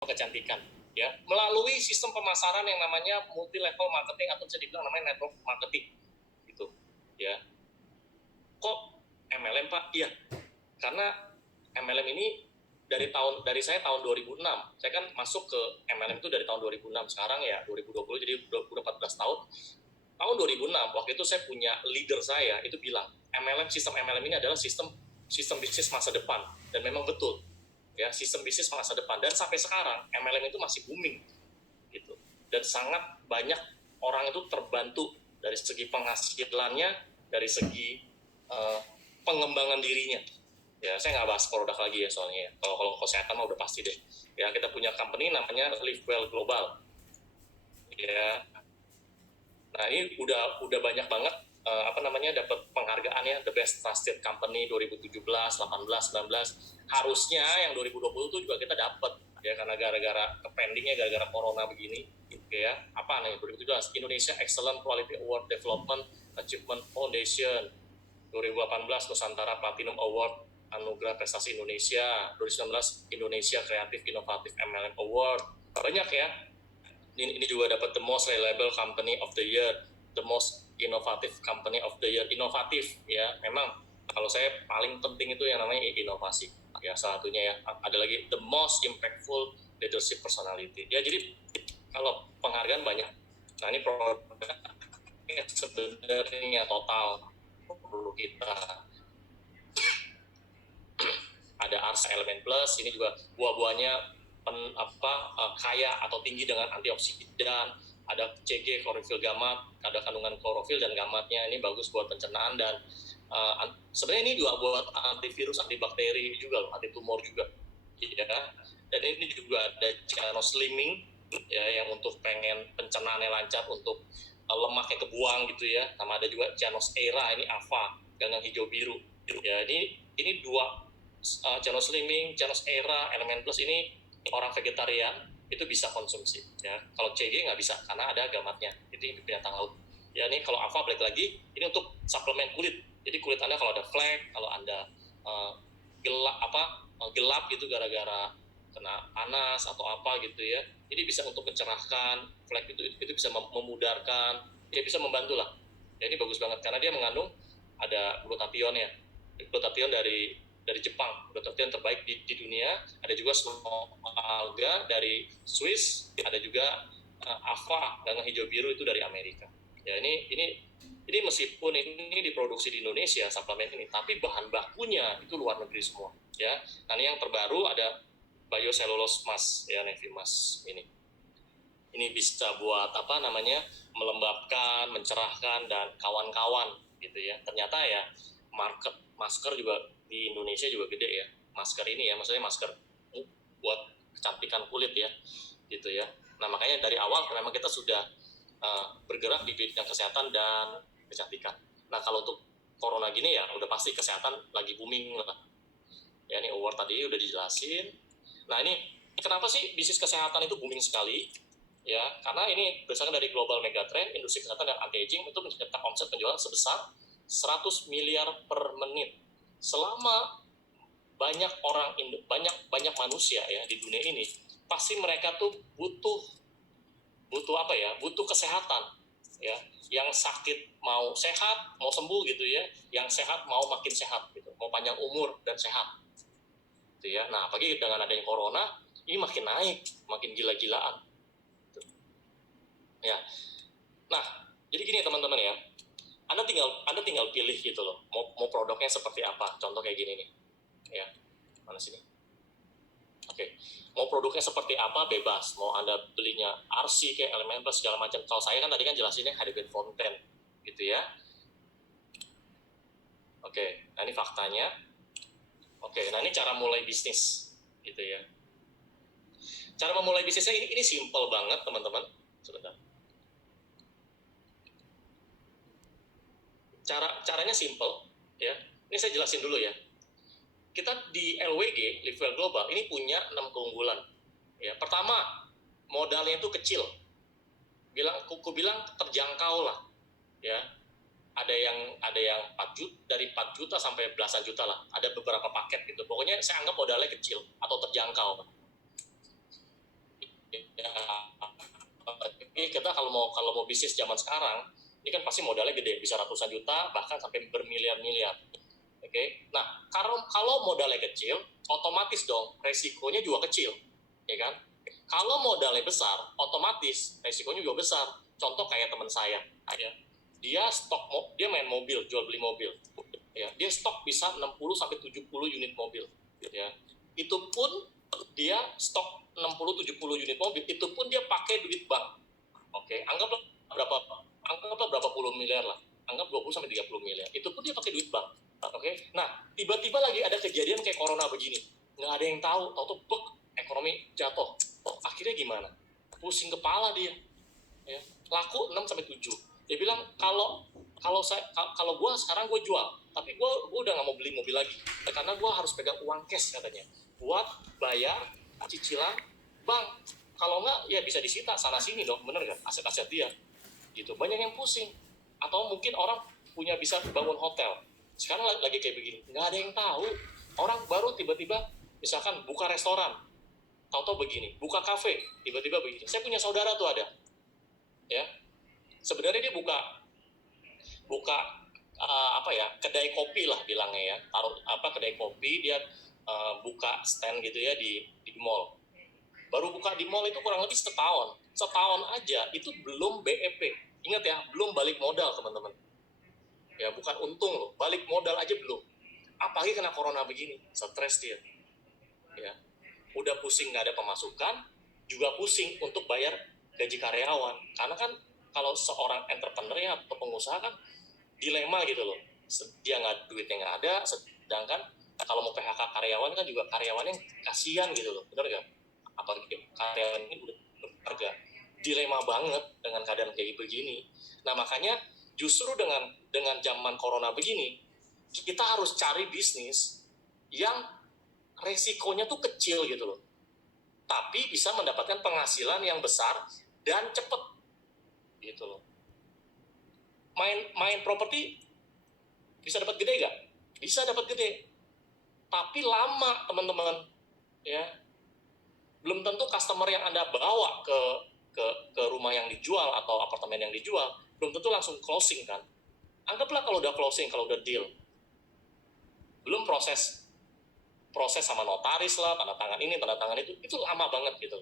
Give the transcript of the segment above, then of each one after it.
kecantikan, ya, melalui sistem pemasaran yang namanya multi level marketing atau bisa dibilang namanya network marketing, gitu, ya. Kok MLM Pak? Iya, karena MLM ini dari saya tahun 2006. Saya kan masuk ke MLM itu dari tahun 2006. Sekarang ya 2020, jadi udah 14 tahun. Tahun 2006 waktu itu saya punya leader saya itu bilang sistem MLM ini adalah sistem bisnis masa depan, dan memang betul, ya, sistem bisnis masa depan. Dan sampai sekarang MLM itu masih booming gitu, dan sangat banyak orang itu terbantu dari segi penghasilannya, dari segi pengembangan dirinya. Ya, saya nggak bahas produk lagi ya soalnya ya. Kalau kesehatan mah udah pasti deh. Ya, kita punya company namanya Live Well Global. Ya. Nah, ini udah banyak banget dapat penghargaannya The Best Trusted Company 2017, 18, 19. Harusnya yang 2020 itu juga kita dapat ya, karena gara-gara pendingnya gara-gara corona begini gitu ya. Apa nih 2017 Indonesia Excellent Quality Award Development Achievement Foundation, 2018 Nusantara Platinum Award Anugerah Prestasi Indonesia, 2019 Indonesia Kreatif Inovatif MLM Award. Banyak ya. Ini juga dapat The Most Reliable Company of the Year, The Most Innovative Company of the Year. Inovatif ya, memang kalau saya paling penting itu yang namanya inovasi ya, salah satunya ya. Ada lagi The Most Impactful Leadership Personality ya. Jadi kalau penghargaan banyak. Nah, ini produknya sebenarnya total perlu kita ada Ars Element Plus. Ini juga buah-buahnya kaya atau tinggi dengan antioksidan. Ada CG klorofil gamat, ada kandungan klorofil dan gamatnya, ini bagus buat pencernaan. Dan sebenarnya ini juga buat antivirus, antibakteri juga loh, anti tumor juga ya. Dan ini juga ada Cianos Slimming ya, yang untuk pengen pencernaannya lancar, untuk lemaknya kebuang gitu ya. Sama ada juga Cianos Era, ini Ava, ganggang hijau biru ya. Ini dua Cianos Slimming, Cianos Era, Element Plus ini orang vegetarian itu bisa konsumsi ya. Kalau CG nggak bisa karena ada gamatnya, itu binatang laut ya. Ini kalau Ava balik lagi, ini untuk suplemen kulit. Jadi kulit Anda kalau ada flek, kalau Anda gelap gitu gara-gara kena panas atau apa gitu ya, ini bisa untuk mencerahkan flek itu bisa memudarkan ya, bisa membantu lah ya. Ini bagus banget karena dia mengandung ada glutathione ya, glutathione dari Jepang, glutathione terbaik di dunia. Ada juga snow alga dari Swiss, ada juga Ava ganggang hijau biru itu dari Amerika ya. Ini meskipun ini diproduksi di Indonesia suplemen ini, tapi bahan bakunya itu luar negeri semua ya. Nah, ini yang terbaru ada biocellulose mask ya, Nevi mask ini bisa buat melembabkan, mencerahkan dan kawan-kawan gitu ya. Ternyata ya market masker juga di Indonesia juga gede ya, masker ini ya, maksudnya masker buat kecantikan kulit ya gitu ya. Nah, makanya dari awal memang kita sudah bergerak di bidang kesehatan dan kecantikan. Nah, kalau untuk corona gini ya udah pasti kesehatan lagi booming lah ya. Ini award tadi udah dijelasin. Nah, ini kenapa sih bisnis kesehatan itu booming sekali ya? Karena ini berdasarkan dari global megatrend industri kesehatan dan anti-aging itu mencetak omset penjualan sebesar 100 miliar per menit. Selama banyak orang banyak manusia ya di dunia ini, pasti mereka tuh butuh kesehatan ya. Yang sakit mau sehat, mau sembuh gitu ya. Yang sehat mau makin sehat gitu, mau panjang umur dan sehat gitu ya. Nah, apalagi dengan adanya corona ini makin naik, makin gila-gilaan gitu. Ya. Nah, jadi gini teman-teman ya, Anda tinggal pilih gitu loh, mau produknya seperti apa. Contoh kayak gini nih ya, mana sini. Oke, mau produknya seperti apa bebas, mau Anda belinya RC kayak Elemen Plus segala macam. Kalau saya kan tadi kan jelasinnya Hydrogen Fontaine gitu ya. Oke, nah ini faktanya. Oke, nah ini cara mulai bisnis gitu ya. Cara memulai bisnisnya ini simple banget teman-teman. Sebentar. Caranya simple ya. Ini saya jelasin dulu ya. Kita di LWG, Live Well Global, ini punya 6 keunggulan. Ya, pertama, modalnya itu kecil. Kuku bilang terjangkau lah. Ya. Ada yang 4 juta, dari 4 juta sampai belasan juta lah. Ada beberapa paket gitu. Pokoknya saya anggap modalnya kecil atau terjangkau. Anda kalau mau bisnis zaman sekarang, ini kan pasti modalnya gede, bisa ratusan juta, bahkan sampai bermiliar-miliar. Oke, nah kalau modalnya kecil, otomatis dong resikonya juga kecil, ya kan? Kalau modalnya besar, otomatis resikonya juga besar. Contoh kayak teman saya, ya, dia main mobil, jual beli mobil, ya, dia stok bisa 60 sampai 70 unit mobil, ya. Itu pun dia stok 60-70 unit mobil, itu pun dia pakai duit bank. Oke, anggaplah berapa puluh miliar lah, anggap 20 sampai 30 miliar, itu pun dia pakai duit bank. Oke, nah tiba-tiba lagi ada kejadian kayak corona begini, nggak ada yang tahu, tuh bek, ekonomi jatuh. Akhirnya gimana? Pusing kepala dia, ya. Laku 6 sampai 7. Dia bilang kalau gue sekarang gue jual, tapi gue udah nggak mau beli mobil lagi karena gue harus pegang uang cash katanya buat bayar cicilan bank. Kalau nggak ya bisa disita sana sini dong, bener nggak, aset-aset dia gitu. Banyak yang pusing. Atau mungkin orang bisa bangun hotel, sekarang lagi kayak begini, nggak ada yang tahu. Orang baru tiba-tiba misalkan buka restoran, tahu-tahu begini, buka kafe, tiba-tiba begini. Saya punya saudara tuh ada, ya, sebenarnya dia buka kedai kopi lah bilangnya, ya, kedai kopi, dia buka stand gitu ya di mall. Baru buka di mall itu kurang lebih setahun aja itu belum BEP. Ingat ya, belum balik modal teman-teman, ya, bukan untung loh, balik modal aja belum. Apalagi kena corona begini, stres dia, ya, udah pusing nggak ada pemasukan, juga pusing untuk bayar gaji karyawan. Karena kan kalau seorang entrepreneur ya atau pengusaha kan dilema gitu loh, dia duitnya nggak ada, sedangkan kalau mau PHK karyawan kan juga karyawannya kasihan gitu loh, bener nggak? Apalagi karyawan ini udah berharga, dilema banget dengan keadaan kayak begini. Nah makanya justru dengan zaman corona begini, kita harus cari bisnis yang resikonya tuh kecil gitu loh, tapi bisa mendapatkan penghasilan yang besar dan cepet gitu loh. Main properti bisa dapat gede gak? Bisa dapat gede, tapi lama teman-teman, ya. Belum tentu customer yang Anda bawa ke rumah yang dijual atau apartemen yang dijual belum tentu langsung closing kan. Anggaplah kalau udah closing, kalau udah deal, belum proses sama notaris lah, tanda tangan ini, tanda tangan itu lama banget gitu,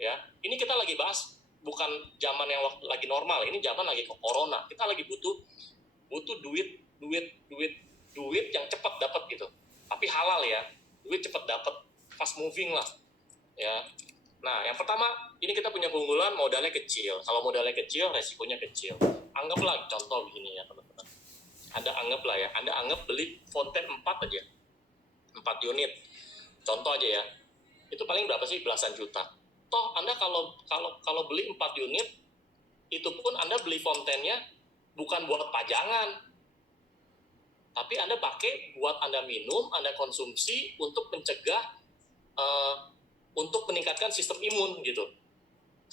ya. Ini kita lagi bahas bukan zaman yang lagi normal, ini zaman lagi ke corona. Kita lagi butuh duit yang cepat dapat gitu, tapi halal ya, duit cepat dapat, fast moving lah, ya. Nah, yang pertama, ini kita punya keunggulan modalnya kecil. Kalau modalnya kecil, resikonya kecil. Anggaplah contoh begini ya teman-teman. Anda anggap beli fonten 4 aja, 4 unit. Contoh aja ya, itu paling berapa sih? Belasan juta. Toh Anda kalau beli 4 unit, itu pun Anda beli fontennya bukan buat pajangan, tapi Anda pakai buat Anda minum, Anda konsumsi untuk mencegah, untuk meningkatkan sistem imun gitu.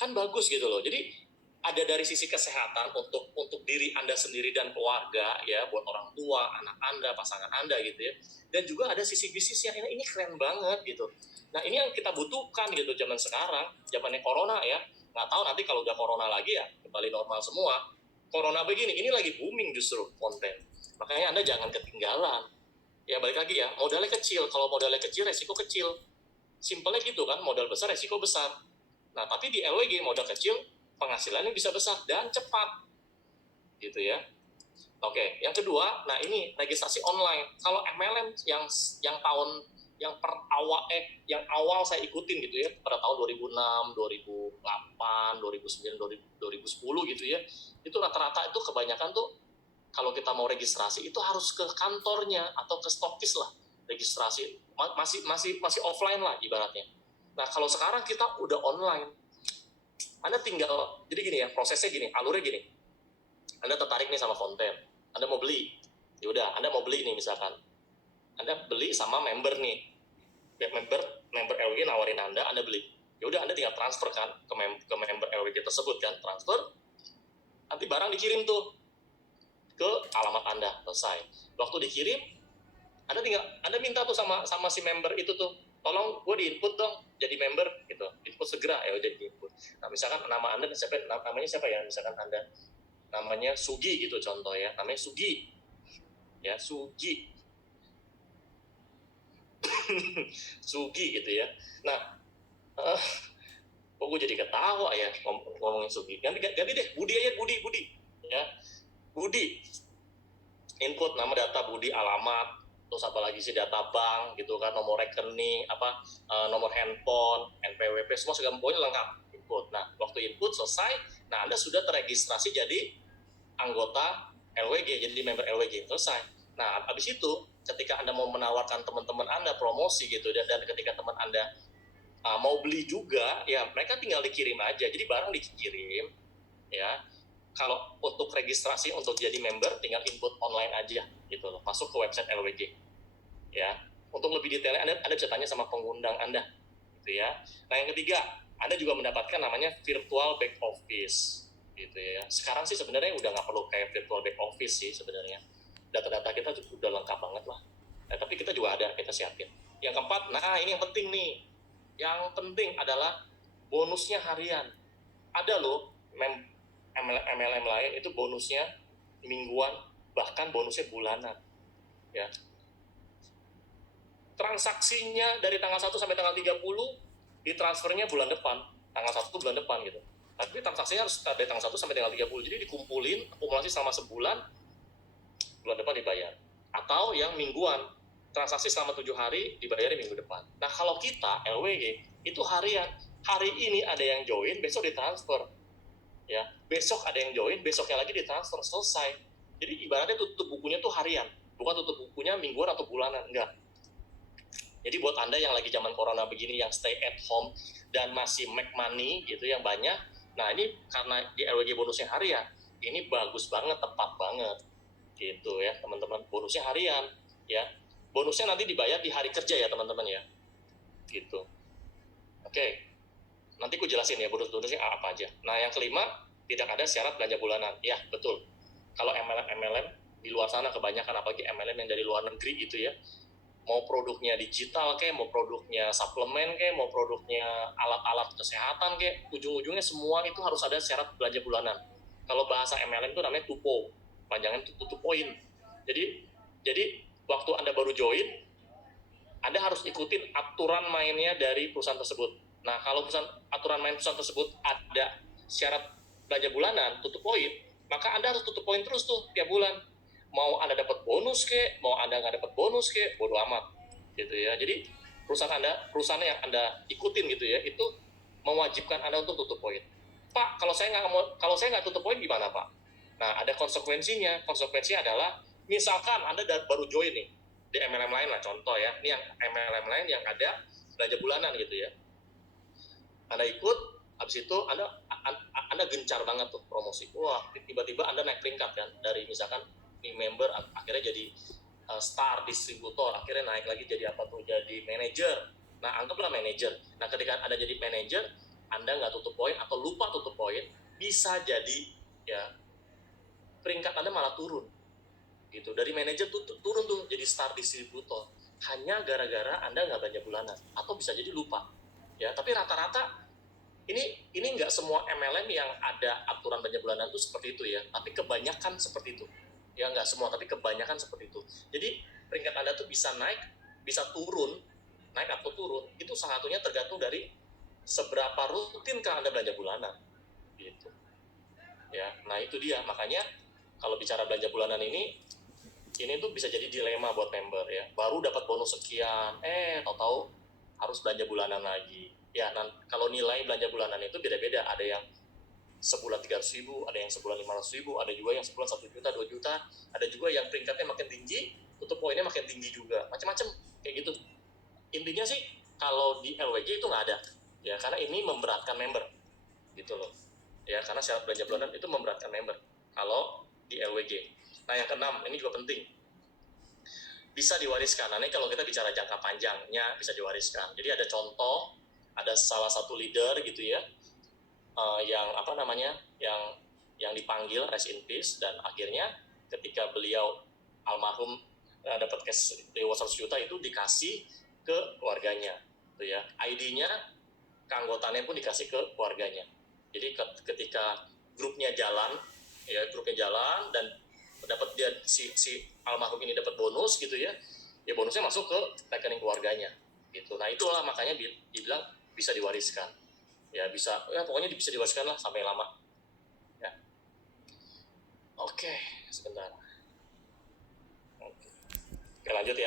Kan bagus gitu loh. Jadi ada dari sisi kesehatan untuk diri Anda sendiri dan keluarga, ya, buat orang tua, anak Anda, pasangan Anda gitu ya. Dan juga ada sisi bisnisnya, ini keren banget gitu. Nah, ini yang kita butuhkan gitu zaman sekarang, zamannya corona ya. Nggak tahu nanti kalau udah corona lagi ya, kembali normal semua. Corona begini, ini lagi booming justru konten. Makanya Anda jangan ketinggalan. Ya balik lagi ya, modalnya kecil. Kalau modalnya kecil, resiko kecil. Simpelnya gitu kan, modal besar, resiko besar. Nah, tapi di LWG modal kecil, penghasilannya bisa besar dan cepat. Gitu ya. Oke, yang kedua, nah ini registrasi online. Kalau MLM yang awal saya ikutin gitu ya, pada tahun 2006, 2008, 2009, 2010 gitu ya. Itu rata-rata itu kebanyakan tuh kalau kita mau registrasi itu harus ke kantornya atau ke stokis lah. Registrasi masih offline lah ibaratnya. Nah, kalau sekarang kita udah online. Anda tinggal, jadi gini ya, prosesnya gini, alurnya gini. Anda tertarik nih sama konten, Anda mau beli. Ya udah, Anda mau beli nih misalkan. Anda beli sama member nih. Member LWG nawarin Anda beli. Ya udah, Anda tinggal transfer kan ke member LWG tersebut kan, transfer. Nanti barang dikirim tuh ke alamat Anda, selesai. Waktu dikirim, Anda minta tuh sama si member itu tuh, tolong gue di-input dong jadi member gitu, input segera ya udah input. Nah misalkan nama Anda namanya siapa ya, misalkan Anda namanya Sugi gitu contoh ya, namanya Sugi ya, Sugi Sugi gitu ya. Nah kok gue jadi ketawa ya ngomongin Sugi, ganti deh Budi aja, Budi ya, Budi, input nama, data Budi, alamat, terus apa lagi sih, data bank gitu kan, nomor rekening, nomor handphone, NPWP, semua segala pokoknya lengkap input. Nah waktu input selesai, nah Anda sudah terregistrasi jadi anggota LWG, jadi member LWG, selesai. Nah habis itu ketika Anda mau menawarkan teman-teman Anda promosi gitu, dan ketika teman Anda mau beli juga, ya mereka tinggal dikirim aja, jadi barang dikirim ya. Kalau untuk registrasi untuk jadi member tinggal input online aja gitu loh, masuk ke website LWG ya. Untuk lebih detailnya Anda bisa tanya sama pengundang Anda gitu ya. Nah yang ketiga, Anda juga mendapatkan namanya virtual back office gitu ya. Sekarang sih sebenarnya udah nggak perlu kayak virtual back office sih sebenarnya, data-data kita udah lengkap banget lah. Nah, tapi kita juga ada, kita siapin. Yang keempat, nah ini yang penting nih, yang penting adalah bonusnya harian. Ada loh MLM lain itu bonusnya mingguan, bahkan bonusnya bulanan ya. Transaksinya dari tanggal 1 sampai tanggal 30, ditransfernya bulan depan, tanggal 1 bulan depan gitu. Tapi transaksinya harus dari tanggal 1 sampai tanggal 30, jadi dikumpulin, akumulasi selama sebulan, bulan depan dibayar. Atau yang mingguan, transaksi selama 7 hari, dibayarnya minggu depan. Nah kalau kita, LWG, itu harian. Hari ini ada yang join, besok ditransfer ya, besok ada yang join, besoknya lagi ditransfer, selesai. Jadi ibaratnya tutup bukunya tuh harian, bukan tutup bukunya mingguan atau bulanan, enggak. Jadi buat Anda yang lagi zaman corona begini, yang stay at home dan masih make money gitu yang banyak, nah ini karena di LWG bonusnya harian, ini bagus banget, tepat banget gitu ya teman-teman. Bonusnya harian ya, bonusnya nanti dibayar di hari kerja ya teman-teman ya gitu. Oke, nanti aku jelasin ya bonus-bonusnya apa aja. Nah yang kelima, tidak ada syarat belanja bulanan. Ya betul, kalau MLM di luar sana kebanyakan, apalagi MLM yang dari luar negeri gitu ya, mau produknya digital kayak, mau produknya suplemen kayak, mau produknya alat-alat kesehatan kayak, ujung-ujungnya semua itu harus ada syarat belanja bulanan. Kalau bahasa MLM itu namanya TUPO, panjangan to point. Jadi waktu Anda baru join, Anda harus ikutin aturan mainnya dari perusahaan tersebut. Nah, kalau aturan main perusahaan tersebut ada syarat belanja bulanan, tutup poin, maka Anda harus tutup poin terus tuh tiap bulan. Mau Anda dapat bonus kek, mau Anda nggak dapat bonus kek, bodo amat. Gitu ya. Jadi perusahaan yang Anda ikutin gitu ya, itu mewajibkan Anda untuk tutup poin. Pak, kalau saya nggak tutup poin gimana Pak? Nah, ada konsekuensinya. Konsekuensinya adalah, misalkan Anda baru join nih, di MLM lain lah contoh ya, ini yang MLM lain yang ada belanja bulanan gitu ya, Anda ikut, habis itu Anda gencar banget tuh promosi, wah tiba-tiba Anda naik peringkat kan, dari misalkan member akhirnya jadi star distributor, akhirnya naik lagi jadi apa tuh, jadi manajer. Nah anggaplah manajer. Nah ketika Anda jadi manajer, Anda nggak tutup poin atau lupa tutup poin, bisa jadi ya peringkat Anda malah turun gitu, dari manajer turun tuh jadi star distributor, hanya gara-gara Anda nggak belanja bulanan, atau bisa jadi lupa ya. Tapi rata-rata ini nggak semua MLM yang ada aturan belanja bulanan itu seperti itu ya, tapi kebanyakan seperti itu ya, nggak semua tapi kebanyakan seperti itu. Jadi peringkat Anda tuh bisa naik, bisa turun, naik atau turun, itu salah satunya tergantung dari seberapa rutinkah Anda belanja bulanan gitu ya. Nah itu dia, makanya kalau bicara belanja bulanan ini tuh bisa jadi dilema buat member ya, baru dapat bonus sekian, tahu-tahu harus belanja bulanan lagi ya. Nah kalau nilai belanja bulanan itu beda-beda, ada yang sebulan 300.000, ada yang sebulan 500.000, ada juga yang sebulan 1 juta 2 juta, ada juga yang peringkatnya makin tinggi, tutup poinnya makin tinggi juga, macam-macam kayak gitu. Intinya sih kalau di LWG itu nggak ada ya, karena ini memberatkan member gitu loh ya, karena syarat belanja bulanan itu memberatkan member kalau di LWG. Nah yang keenam, ini juga penting, bisa diwariskan. Nah ini kalau kita bicara jangka panjangnya bisa diwariskan. Jadi ada contoh, ada salah satu leader gitu ya, yang apa namanya, yang dipanggil rest in peace, dan akhirnya ketika beliau almarhum dapat cash reward 100 juta itu dikasih ke keluarganya tuh ya. ID-nya keanggotaannya pun dikasih ke keluarganya. Jadi ketika grupnya jalan dan dapat dia si almarhum ini dapat bonus gitu ya, bonusnya masuk ke rekening keluarganya gitu. Nah itulah makanya dibilang bisa diwariskan ya, bisa ya, pokoknya bisa diwariskan lah sampai lama ya. Oke, sebentar. Oke, lanjut ya.